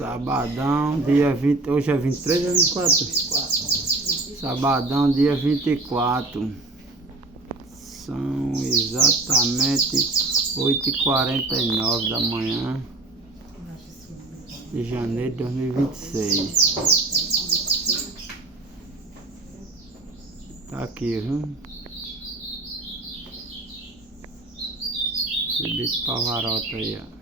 Sabadão, dia 20. Hoje é 23 ou 24? Sabadão, dia 24. São exatamente 8h49 da manhã de janeiro de 2026. Tá aqui, viu? Esse bicho Pavarotti aí, ó.